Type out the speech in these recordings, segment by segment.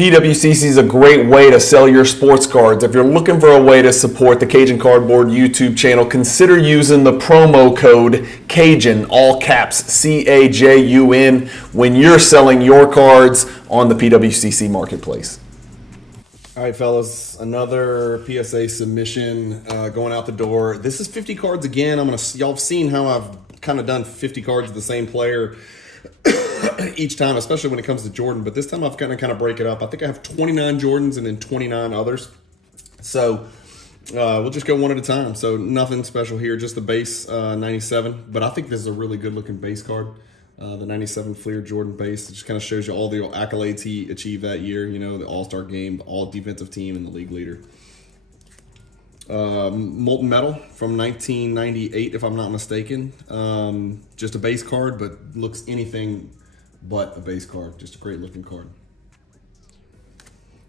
PWCC is a great way to sell your sports cards. If you're looking for a way to support the Cajun Cardboard YouTube channel, consider using the promo code CAJUN, all caps, CAJUN, when you're selling your cards on the PWCC marketplace. All right, fellas, another PSA submission going out the door. This is 50 cards again. Y'all have seen how I've kind of done 50 cards of the same player each time, especially when it comes to Jordan. But this time I've kind of break it up. I think I have 29 Jordans and then 29 others. So we'll just go one at a time. So nothing special here, just the base 97. But I think this is a really good looking base card. The 97 Fleer Jordan base. It just kind of shows you all the accolades he achieved that year. You know, the All-Star game, the All-Defensive Team, and the league leader. Molten Metal from 1998, if I'm not mistaken. Just a base card, but looks anything but a base card. Just a great looking card.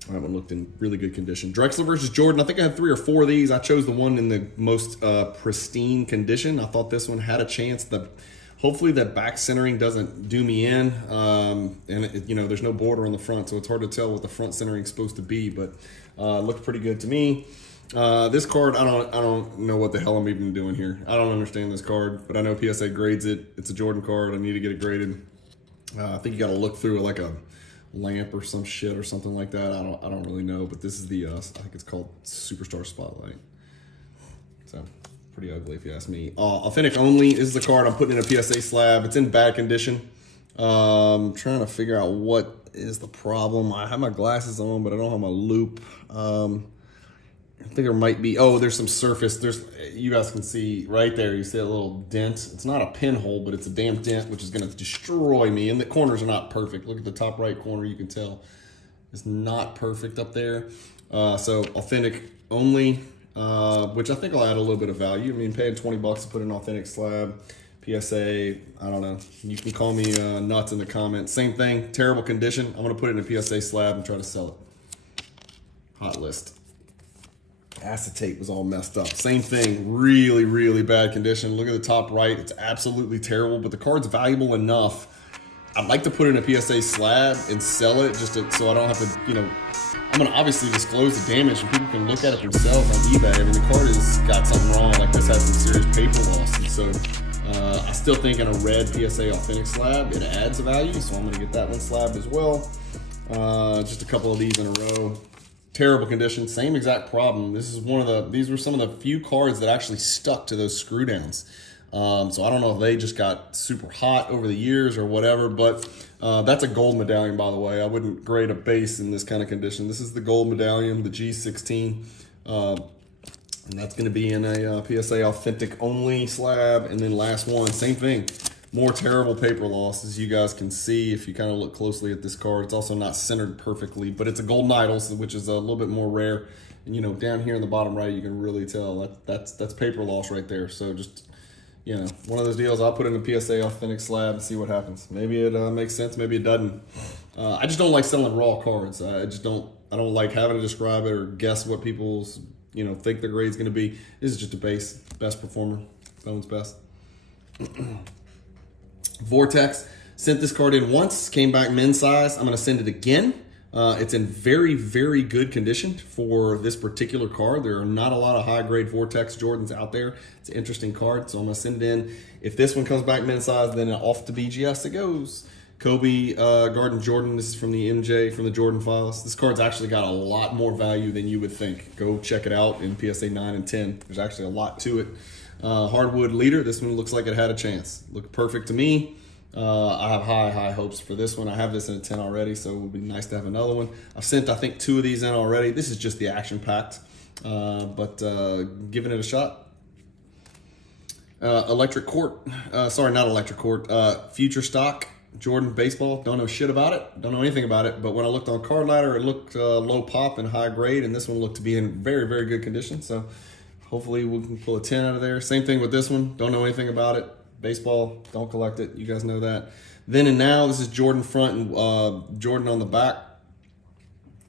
That one looked in really good condition. Drexler versus Jordan. I think I had 3 or 4 of these. I chose the one in the most pristine condition. I thought this one had a chance. Hopefully that back centering doesn't do me in. You know, there's no border on the front, so it's hard to tell what the front centering is supposed to be, but looked pretty good to me. This card, I don't know what the hell I'm even doing here. I don't understand this card, but I know PSA grades it. It's a Jordan card. I need to get it graded. I think you got to look through like a lamp or some shit or something like that. I don't really know, but this is the I think it's called Superstar Spotlight. So pretty ugly if you ask me. Authentic only is the card I'm putting in a PSA slab. It's in bad condition. Trying to figure out what is the problem. I have my glasses on, but I don't have my loop. I think there might be, there's some surface. You guys can see right there, you see a little dent. It's not a pinhole, but it's a damn dent, which is going to destroy me. And the corners are not perfect. Look at the top right corner, you can tell it's not perfect up there. So authentic only, which I think will add a little bit of value. I mean, paying $20 to put an authentic slab, PSA, I don't know. You can call me nuts in the comments. Same thing, terrible condition. I'm going to put it in a PSA slab and try to sell it. Hot list. Acetate was all messed up. Same thing, really, really bad condition. Look at the top right. It's absolutely terrible, but the card's valuable enough. I'd like to put it in a PSA slab and sell it so I don't have to, you know, I'm going to obviously disclose the damage and people can look at it themselves on eBay. I mean, the card has got something wrong. Like this has some serious paper loss. And so I still think in a red PSA authentic slab, it adds a value. So I'm going to get that one slabbed as well. Just a couple of these in a row. Terrible condition, same exact problem. These were some of the few cards that actually stuck to those screw downs. So I don't know if they just got super hot over the years or whatever, but that's a gold medallion, by the way. I wouldn't grade a base in this kind of condition. This is the gold medallion, the G16. And that's gonna be in a PSA authentic only slab. And then last one, same thing. More terrible paper loss, as you guys can see if you kind of look closely at this card. It's also not centered perfectly, but it's a golden idol, which is a little bit more rare. And you know, down here in the bottom right, you can really tell that's paper loss right there. So just, you know, one of those deals. I'll put in a PSA authentic slab and see what happens. Maybe it makes sense, maybe it doesn't. I just don't like selling raw cards. I don't like having to describe it or guess what people's, you know, think their grade's going to be. This is just a best performer, Bones best. Vortex, sent this card in once, came back men's size. I'm going to send it again. It's in very, very good condition for this particular card. There are not a lot of high-grade Vortex Jordans out there. It's an interesting card, so I'm going to send it in. If this one comes back men's size, then off to BGS it goes. Kobe Garden Jordan. This is from the MJ, from the Jordan files. This card's actually got a lot more value than you would think. Go check it out in PSA 9 and 10. There's actually a lot to it. Hardwood leader. This one looks like it had a chance. Looked perfect to me. I have high hopes for this one. I have this in a 10 already, so it would be nice to have another one. I've sent, I think, 2 of these in already. This is just the action-packed, but giving it a shot. Electric Court. Sorry, not Electric Court. Future Stock. Jordan Baseball. Don't know shit about it. Don't know anything about it, but when I looked on Card Ladder, it looked low pop and high grade, and this one looked to be in very, very good condition, so hopefully we can pull a 10 out of there. Same thing with this one. Don't know anything about it. Baseball, don't collect it. You guys know that. Then and Now, this is Jordan front and Jordan on the back.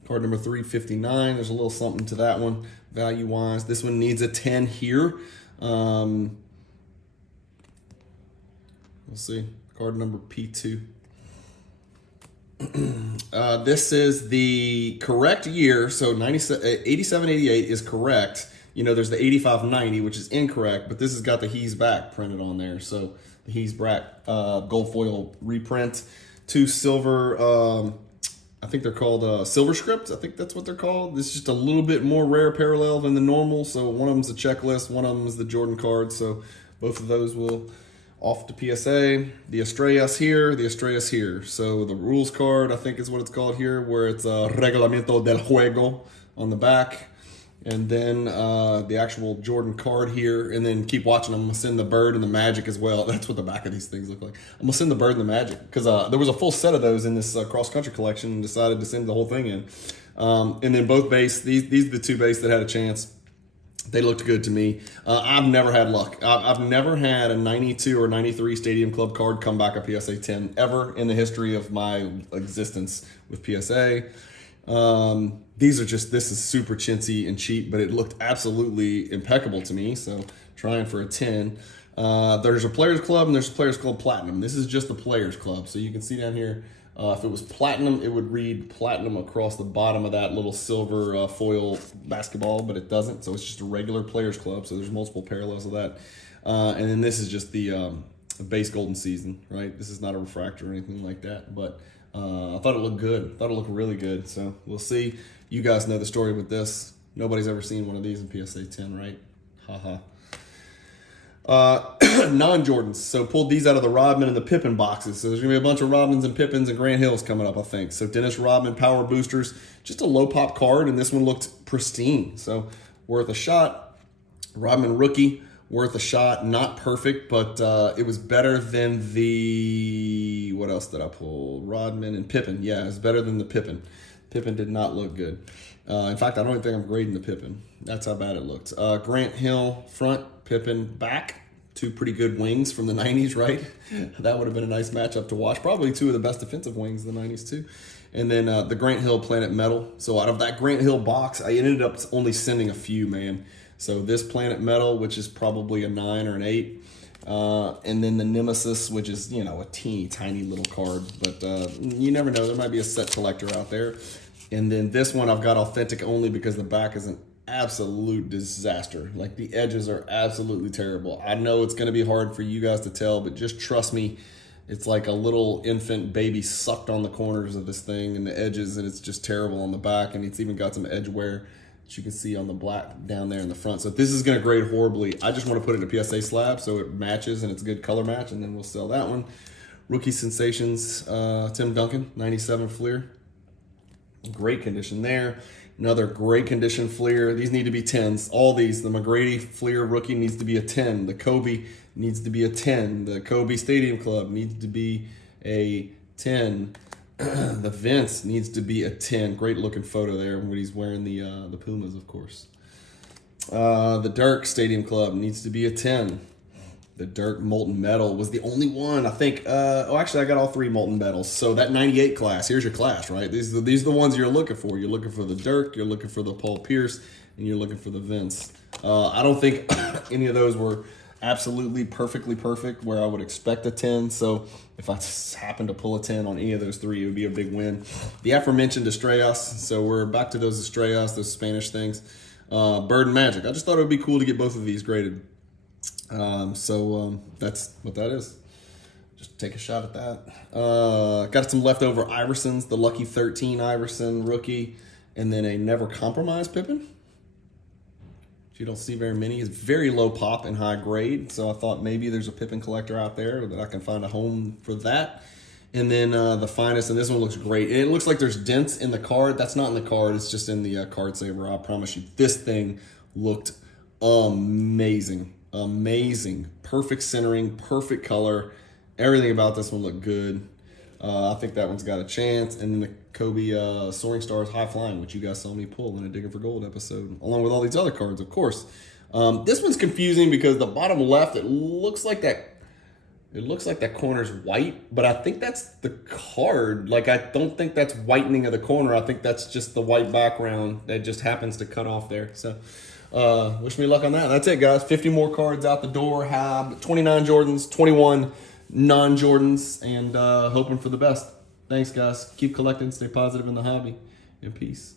Card number 359. There's a little something to that one value-wise. This one needs a 10 here. We'll see. Card number P2. This is the correct year. So 87, 88 is correct. You know, there's the 85, 90, which is incorrect, but this has got the He's Back printed on there. So the He's Back gold foil reprint. 2 silver, I think they're called silver scripts. I think that's what they're called. This is just a little bit more rare parallel than the normal. So one of them's a checklist, one of them is the Jordan card. So both of those will off to PSA. The Estrellas here, the Estrellas here. So the rules card, I think is what it's called here, where it's Reglamento del Juego on the back. And then the actual Jordan card here, and then keep watching. I'm gonna send the bird and the magic as well. That's what the back of these things look like. I'm gonna send the bird and the magic because there was a full set of those in this cross country collection, and decided to send the whole thing in. And then both base, these are the 2 base that had a chance. They looked good to me. I've never had luck. I've never had a 92 or 93 Stadium Club card come back a PSA 10 ever in the history of my existence with PSA. This is super chintzy and cheap, but it looked absolutely impeccable to me. So trying for a 10. There's a Players Club and there's a Players Club Platinum. This is just the Players Club. So you can see down here, if it was Platinum, it would read Platinum across the bottom of that little silver foil basketball, but it doesn't. So it's just a regular Players Club. So there's multiple parallels of that. And then this is just the base Golden Season, right? This is not a refractor or anything like that, but I thought it looked good. I thought it looked really good. So we'll see. You guys know the story with this. Nobody's ever seen one of these in PSA 10, right? Haha. Non-Jordans. So pulled these out of the Rodman and the Pippen boxes. So there's going to be a bunch of Rodmans and Pippins and Grant Hills coming up, I think. So Dennis Rodman Power Boosters. Just a low pop card, and this one looked pristine. So worth a shot. Rodman Rookie. Worth a shot. Not perfect, but it was better than the... What else did I pull? Rodman and Pippen. Yeah, it was better than the Pippen. Pippen did not look good. In fact, I don't even think I'm grading the Pippen. That's how bad it looked. Grant Hill front, Pippen back. 2 pretty good wings from the 90s, right? That would have been a nice matchup to watch. Probably 2 of the best defensive wings in the 90s, too. And then the Grant Hill Planet Metal. So out of that Grant Hill box, I ended up only sending a few, man. So this Planet Metal, which is probably a 9 or an 8. And then the Nemesis, which is, you know, a teeny tiny little card. But you never know. There might be a set collector out there. And then this one I've got authentic only because the back is an absolute disaster. Like the edges are absolutely terrible. I know it's going to be hard for you guys to tell, but just trust me. It's like a little infant baby sucked on the corners of this thing and the edges, and it's just terrible on the back. And it's even got some edge wear that you can see on the black down there in the front. So if this is going to grade horribly, I just want to put it in a PSA slab so it matches and it's a good color match, and then we'll sell that one. Rookie Sensations, Tim Duncan, 97 Fleer. Great condition there. Another great condition Fleer. These need to be 10s. All these. The McGrady Fleer rookie needs to be a 10. The Kobe needs to be a 10. The Kobe Stadium Club needs to be a 10. The Vince needs to be a 10. Great looking photo there when he's wearing the Pumas, of course. The Dirk Stadium Club needs to be a 10. The Dirk Molten Metal was the only one, I think. Actually, I got all 3 Molten Metals. So that 98 class, here's your class, right? These are the ones you're looking for. You're looking for the Dirk, you're looking for the Paul Pierce, and you're looking for the Vince. I don't think any of those were absolutely perfectly perfect where I would expect a 10. So if I happen to pull a 10 on any of those 3, it would be a big win. The aforementioned Estrellas. So we're back to those Estrellas, those Spanish things. Bird and Magic. I just thought it would be cool to get both of these graded. That's what that is. Just take a shot at that. Got some leftover Iversons, the Lucky 13 Iverson rookie, and then a Never Compromise Pippen. You don't see very many. It's very low pop and high grade, so I thought maybe there's a Pippen collector out there that I can find a home for that. And then the finest, and this one looks great. And it looks like there's dents in the card. That's not in the card. It's just in the card saver. I promise you, this thing looked amazing. Amazing. Perfect centering, perfect color. Everything about this one looked good. I think that one's got a chance. And then the Kobe Soaring Stars High Flying, which you guys saw me pull in a Digging for Gold episode, along with all these other cards, of course. This one's confusing because the bottom left, it looks like that corner's white, but I think that's the card. Like, I don't think that's whitening of the corner. I think that's just the white background that just happens to cut off there. So wish me luck on that. That's it, guys. 50 more cards out the door. Have 29 Jordans, 21 non-Jordans, and hoping for the best. Thanks, guys. Keep collecting. Stay positive in the hobby. And peace.